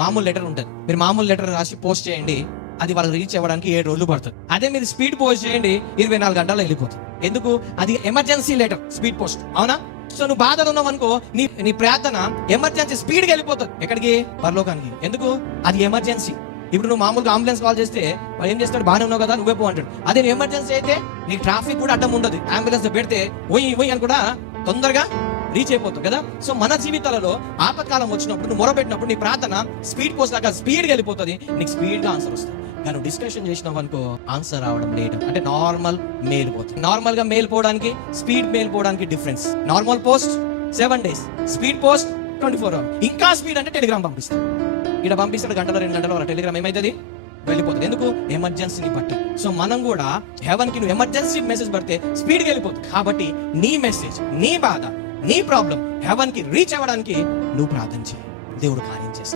మామూలు లెటర్ ఉంటుంది, మీరు మామూలు లెటర్ రాసి పోస్ట్ చేయండి, అది వాళ్ళకి రీచ్ అవ్వడానికి 7 రోజులు పడుతుంది. అదే మీరు స్పీడ్ పోస్ట్ చేయండి, 24 గంటల్లో వెళ్ళిపోతుంది. ఎందుకు? అది ఎమర్జెన్సీ లెటర్, స్పీడ్ పోస్ట్. అవునా? సో నువ్వు బాధలు ఉన్నావు అనుకో, నీ ప్రార్థన ఎమర్జెన్సీ స్పీడ్గా వెళ్ళిపోతుంది. ఎక్కడికి? పరలోకానికి. ఎందుకు? అది ఎమర్జెన్సీ. ఇప్పుడు నువ్వు మామూలుగా అంబులెన్స్ కాల్ చేస్తే వాడు ఏం చేస్తాడు? బాగానే ఉన్నావు కదా, నువ్వే పో అంటాడు. అదే ఎమర్జెన్సీ అయితే నీ ట్రాఫిక్ కూడా అడ్డం ఉండదు, అంబులెన్స్ పెడితే పోయి అని కూడా తొందరగా రీచ్ అయిపోతుంది కదా. సో మన జీవితాలలో ఆపత్కాలం వచ్చినప్పుడు నువ్వు మొరపెట్టినప్పుడు నీ ప్రార్థన స్పీడ్ పోస్ట్ లాగా స్పీడ్గా వెళ్ళిపోతుంది, నీకు స్పీడ్గా ఆన్సర్ వస్తుంది. కానీ డిస్కషన్ చేసినావు అనుకో, ఆన్సర్ రావడం లేట్, అంటే నార్మల్ మెయిల్ పోతుంది. నార్మల్ గా మెయిల్ పోవడానికి, స్పీడ్ మెయిల్ పోవడానికి difference. Normal post 7 days, speed post 24 hours. ఇంకా స్పీడ్ అంటే టెలిగ్రామ్ పంపిస్తాడు. ఇక్కడ పంపిస్తాడు, గంటలో 2 గంటల వరకు టెలిగ్రామ్ ఏమైతుంది? వెళ్ళిపోతుంది. ఎందుకు? ఎమర్జెన్సీని బట్టి. సో మనం కూడా హెవెన్ కి నువ్వు ఎమర్జెన్సీ మెసేజ్ పడితే స్పీడ్గా వెళ్ళిపోతుంది. కాబట్టి నీ మెసేజ్, నీ బాధ, నీ ప్రాబ్లం హెవెన్ కి రీచ్ అవ్వడానికి నువ్వు ప్రార్థన చేయి, దేవుడు కార్యం చేస్తాడు.